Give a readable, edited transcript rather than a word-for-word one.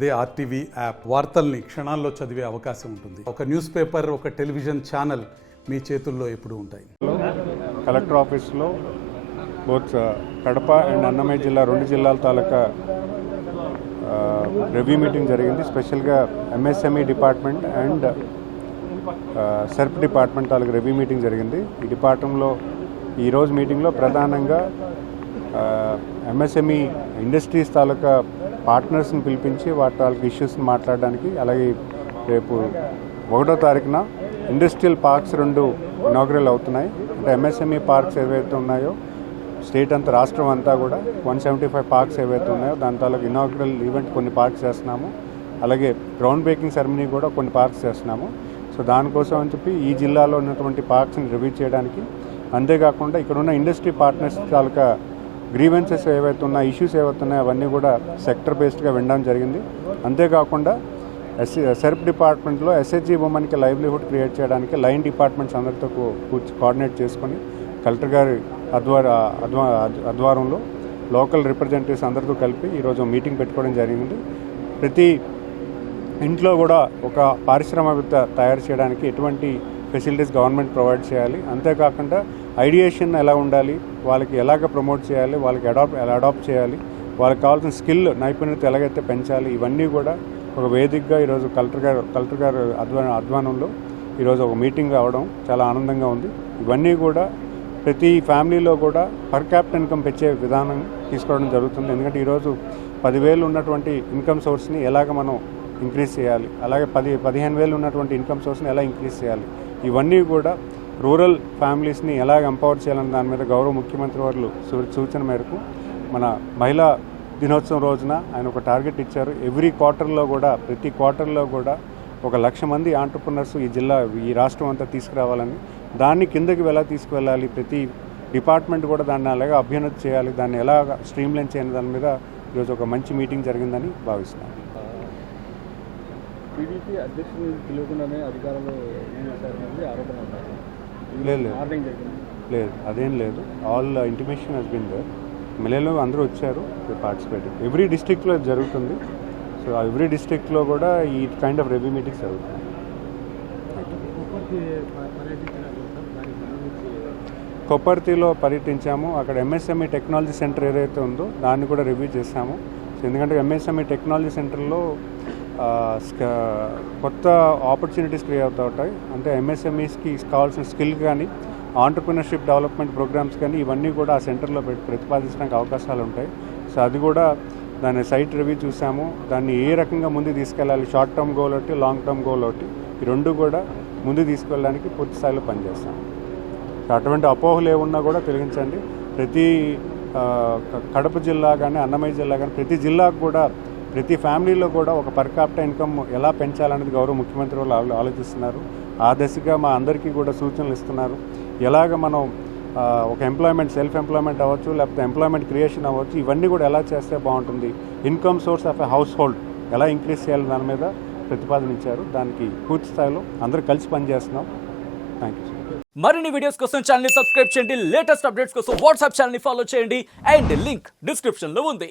అదే RTV app వార్తల్ని క్షణాల్లో చదివే అవకాశం ఉంటుంది. ఒక న్యూస్ పేపర్, ఒక టెలివిజన్ ఛానల్ మీ చేతుల్లో ఎప్పుడూ ఉంటాయి. కలెక్టర్ ఆఫీస్లో బోత్ కడప అండ్ అన్నమయ్య జిల్లా, రెండు జిల్లాల తాలూకా రివ్యూ మీటింగ్ జరిగింది. స్పెషల్గా MSME department and SERP department taluka review meeting జరిగింది. ఈ డిపార్ట్మెంట్లో ఈరోజు మీటింగ్లో ప్రధానంగా ఎంఎస్ఎంఈ ఇండస్ట్రీస్ తాలూకా పార్ట్నర్స్ని పిలిపించి వాటి తాలూకా ఇష్యూస్ని మాట్లాడడానికి, అలాగే రేపు 1వ తారీఖున ఇండస్ట్రియల్ పార్క్స్ 2 ఇనాగ్రల్ అవుతున్నాయి. అంటే ఎంఎస్ఎంఈ పార్క్స్ ఏవైతే ఉన్నాయో స్టేట్ అంతా, రాష్ట్రం అంతా కూడా 175 పార్క్స్ ఏవైతే ఉన్నాయో దాని తాలూకు ఇనాగ్రల్ ఈవెంట్ కొన్ని పార్క్స్ చేస్తున్నాము. అలాగే గ్రౌండ్ బ్రేకింగ్ సెరమనీ కూడా కొన్ని పార్క్స్ చేస్తున్నాము. సో దానికోసం అని చెప్పి ఈ జిల్లాలో ఉన్నటువంటి పార్క్స్ని రివ్యూ చేయడానికి, అంతేకాకుండా ఇక్కడ ఉన్న ఇండస్ట్రీ పార్ట్నర్స్ తాలూకా గ్రీవెన్సెస్ ఏవైతే ఉన్నాయో, ఇష్యూస్ ఏవైతే ఉన్నాయో అవన్నీ కూడా సెక్టర్ బేస్డ్గా వినడం జరిగింది. అంతేకాకుండా సెర్ప్ డిపార్ట్మెంట్లో ఎస్హెచ్జి ఉమెన్కి లైవ్లీహుడ్ క్రియేట్ చేయడానికి లైన్ డిపార్ట్మెంట్స్ అందరితో కోఆర్డినేట్ చేసుకొని కలెక్టర్ గారి ఆధ్వర్యంలో లోకల్ రిప్రజెంటేటివ్స్ అందరితో కలిపి ఈరోజు మీటింగ్ పెట్టుకోవడం జరిగింది. ప్రతి ఇంట్లో కూడా ఒక పారిశ్రామికవేత్త తయారు చేయడానికి ఎటువంటి ఫెసిలిటీస్ గవర్నమెంట్ ప్రొవైడ్ చేయాలి, అంతేకాకుండా ఐడియేషన్ ఎలా ఉండాలి, వాళ్ళకి ఎలాగ ప్రమోట్ చేయాలి, వాళ్ళకి ఎలా అడాప్ట్ చేయాలి, వాళ్ళకి కావాల్సిన స్కిల్, నైపుణ్యత ఎలాగైతే పెంచాలి, ఇవన్నీ కూడా ఒక వేదికగా ఈరోజు కలెక్టర్ గారు ఆధ్వర్యంలో ఈరోజు ఒక మీటింగ్ అవ్వడం చాలా ఆనందంగా ఉంది. ఇవన్నీ కూడా ప్రతి ఫ్యామిలీలో కూడా పర్ క్యాపిటల్ ఇన్కమ్ పెంచే విధానం తీసుకోవడం జరుగుతుంది. ఎందుకంటే ఈరోజు 10,000 ఉన్నటువంటి ఇన్కమ్ సోర్స్ని ఎలాగ మనం ఇంక్రీజ్ చేయాలి, అలాగే 15,000 ఉన్నటువంటి ఇన్కమ్ సోర్స్ని ఎలా ఇంక్రీజ్ చేయాలి, ఇవన్నీ కూడా రూరల్ ఫ్యామిలీస్ని ఎలాగ ఎంపవర్ చేయాలన్న దాని మీద గౌరవ ముఖ్యమంత్రి వారు సూచన మేరకు మన మహిళా దినోత్సవం రోజున ఆయన ఒక టార్గెట్ ఇచ్చారు. ఎవ్రీ క్వార్టర్లో కూడా, ప్రతి క్వార్టర్లో కూడా 1,00,000 మంది ఆంటర్ప్రినర్స్ ఈ రాష్ట్రం అంతా తీసుకురావాలని, దాన్ని కిందకి ఎలా తీసుకువెళ్ళాలి, ప్రతి డిపార్ట్మెంట్ కూడా దాన్ని అలాగే అభ్యున్నతి చేయాలి, దాన్ని ఎలా స్ట్రీమ్లైన్ చేయాలి, దాని మీద ఈరోజు ఒక మంచి మీటింగ్ జరిగిందని భావిస్తున్నాను. టీడీపీ అధ్యక్షులు పిలువకుండానే అధికారులు లేదు, అదేం లేదు. All intimation has been there. ఎమ్మెల్యేలు అందరూ వచ్చారు, పార్టిసిపేట్. ఎవ్రీ డిస్ట్రిక్ట్లో జరుగుతుంది. సో ఎవ్రీ డిస్ట్రిక్ట్లో కూడా ఈ కైండ్ ఆఫ్ రివ్యూ మీటింగ్స్ జరుగుతుంది. కొప్పర్తిలో పర్యటించాము. అక్కడ ఎంఎస్ఎంఈ టెక్నాలజీ సెంటర్ ఏదైతే ఉందో దాన్ని కూడా రివ్యూ చేశాము. సో ఎందుకంటే ఎంఎస్ఎంఈ టెక్నాలజీ సెంటర్లో కొత్త ఆపర్చునిటీస్ క్రియేట్ అవుతాయి. అంటే ఎంఎస్ఎంఈస్కి కావాల్సిన స్కిల్ కానీ, ఆంటర్ప్రినర్షిప్ డెవలప్మెంట్ ప్రోగ్రామ్స్ కానీ, ఇవన్నీ కూడా ఆ సెంటర్లో ప్రతిపాదించడానికి అవకాశాలు ఉంటాయి. సో అది కూడా దాని సైట్ రివ్యూ చూసాము. దాన్ని ఏ రకంగా ముందుకు తీసుకెళ్ళాలి, షార్ట్ టర్మ్ గోల్ ఒకటి, లాంగ్ టర్మ్ గోల్ ఒకటి, ఈ రెండు కూడా ముందుకు తీసుకెళ్ళడానికి పూర్తి స్థాయిలో పనిచేస్తాము. సో అటువంటి అపోహలు ఏమున్నా కూడా తొలగించండి. ప్రతి కడప జిల్లా కానీ, అన్నమయ్య జిల్లా కానీ, ప్రతి జిల్లాకు కూడా, ప్రతి ఫ్యామిలీలో కూడా ఒక పర్ క్యాపిటల్ ఇన్కమ్ ఎలా పెంచాలనేది గౌరవ ముఖ్యమంత్రి వాళ్ళు ఆలోచిస్తున్నారు. ఆ దశగా మా అందరికీ కూడా సూచనలు ఇస్తున్నారు. ఎలాగ మనం ఒక ఎంప్లాయ్మెంట్, సెల్ఫ్ ఎంప్లాయ్మెంట్ అవ్వచ్చు, లేకపోతే ఎంప్లాయ్మెంట్ క్రియేషన్ అవ్వచ్చు, ఇవన్నీ కూడా ఎలా చేస్తే బాగుంటుంది, income source of a house hold ఎలా ఇంక్రీజ్ చేయాలి, దాని మీద ప్రతిపాదన ఇచ్చారు. దానికి పూర్తి స్థాయిలో అందరూ కలిసి పనిచేస్తున్నాం. Thank you. మరిన్ని వీడియోస్ కోసం ఛానల్ ని సబ్స్క్రైబ్ చేయండి. లేటెస్ట్ అప్డేట్స్ కోసం వాట్సాప్ ఛానల్ ని ఫాలో చేయండి. అండ్ లింక్ డిస్క్రిప్షన్ లో ఉంది.